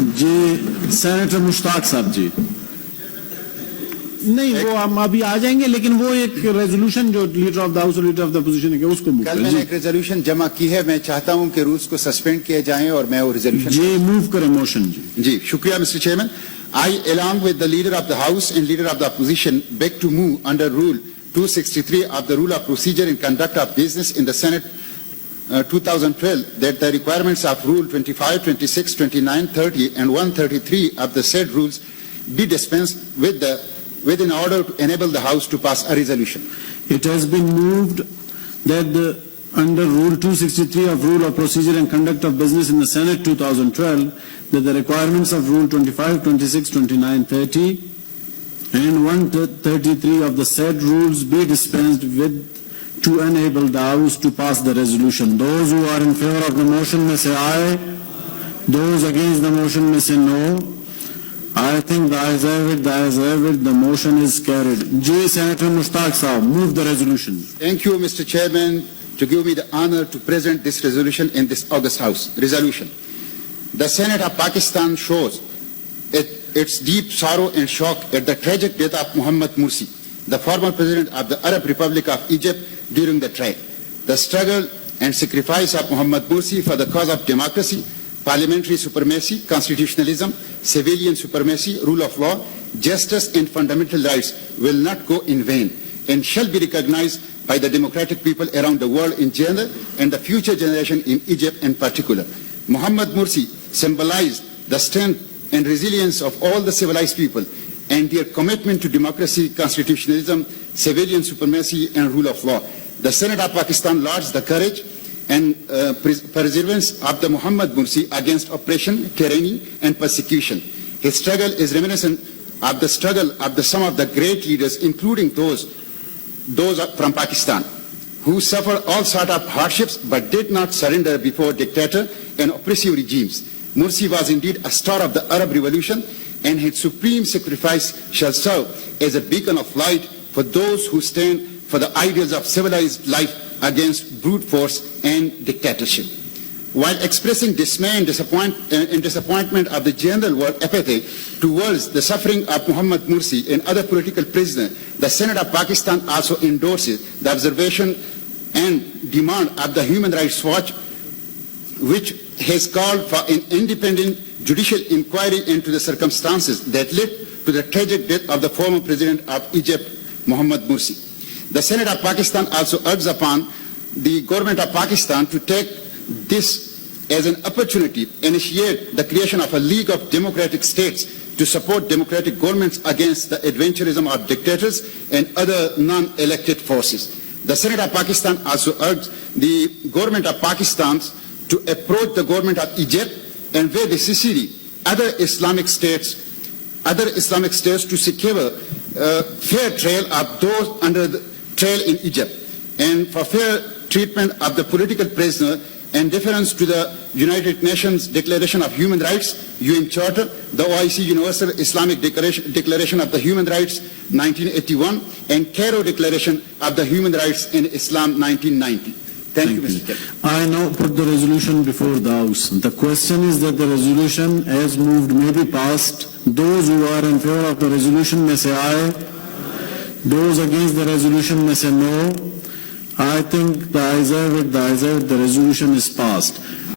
जी senator Mushtaq साहब जी। नहीं वो हम अभी आ जाएंगे, लेकिन वो एक रेजोल्यूशन जो लीडर ऑफ द हाउस और लीडर ऑफ द अपोजिशन है उसको मूव कल मैंने एक रेजोल्यूशन जमा की है, मैं चाहता हूं कि रूल्स को सस्पेंड किया जाए और मैं वो रेजोल्यूशन जी मूव करें मोशन जी। शुक्रिया mister chairman. I, along with the leader of the House and leader of the opposition, beg to move under Rule 263 of the Rule of Procedure and Conduct of Business in the Senate 2012 that the requirements of Rule 25, 26, 29, 30 and 133 of the said rules be dispensed with in order to enable the House to pass a resolution. It has been moved that under Rule 263 of Rule of Procedure and Conduct of Business in the Senate 2012 that the requirements of Rule 25, 26, 29, 30 and 133 of the said rules be dispensed with to enable the House to pass the resolution. Those who are in favor of the motion may say aye. Those against the motion may say no. I think the ayes have it, the ayes have it, the motion is carried. J. Senator Mushtaq Saab, move the resolution. Thank you, Mr. Chairman, to give me the honor to present this resolution in this August House. Resolution. The Senate of Pakistan shows its deep sorrow and shock at the tragic death of Mohammad Mursi, the former president of the Arab Republic of Egypt during the trial. The struggle and sacrifice of Mohammad Mursi for the cause of democracy, parliamentary supremacy, constitutionalism, civilian supremacy, rule of law, justice and fundamental rights will not go in vain and shall be recognized by the democratic people around the world in general and the future generation in Egypt in particular. Mohammad Mursi symbolized the strength and resilience of all the civilized people and their commitment to democracy, constitutionalism, civilian supremacy and rule of law. The Senate of Pakistan lauds the courage and perseverance of the Mohammad Mursi against oppression, tyranny and persecution. His struggle is reminiscent of the struggle of some of the great leaders, including those from Pakistan, who suffered all sorts of hardships but did not surrender before dictator and oppressive regimes. Mursi was indeed a star of the Arab Revolution, and his supreme sacrifice shall serve as a beacon of light for those who stand for the ideals of civilized life against brute force and dictatorship. While expressing dismay and disappointment of the general world apathy towards the suffering of Mohammad Mursi and other political prisoners, the Senate of Pakistan also endorses the observation and demand of the Human Rights Watch, which has called for an independent judicial inquiry into the circumstances that led to the tragic death of the former president of Egypt, Mohammad Mursi. The Senate of Pakistan also urges upon the government of Pakistan to take this as an opportunity, initiate the creation of a League of Democratic States to support democratic governments against the adventurism of dictators and other non-elected forces. The Senate of Pakistan also urged the government of Pakistan to approach the government of Egypt and where necessary other Islamic states to secure fair trial of those under the trial in Egypt and for fair treatment of the political prisoner and deference to the United Nations Declaration of Human Rights, UN Charter, the OIC Universal Islamic Declaration of the Human Rights 1981 and Cairo Declaration of the Human Rights in Islam 1990. Thank you, Mr. Chairman. I now put the resolution before the House. The question is that the resolution as moved may be passed. Those who are in favor of the resolution may say aye. Those against the resolution may say no. I think the ayes have it, the resolution is passed.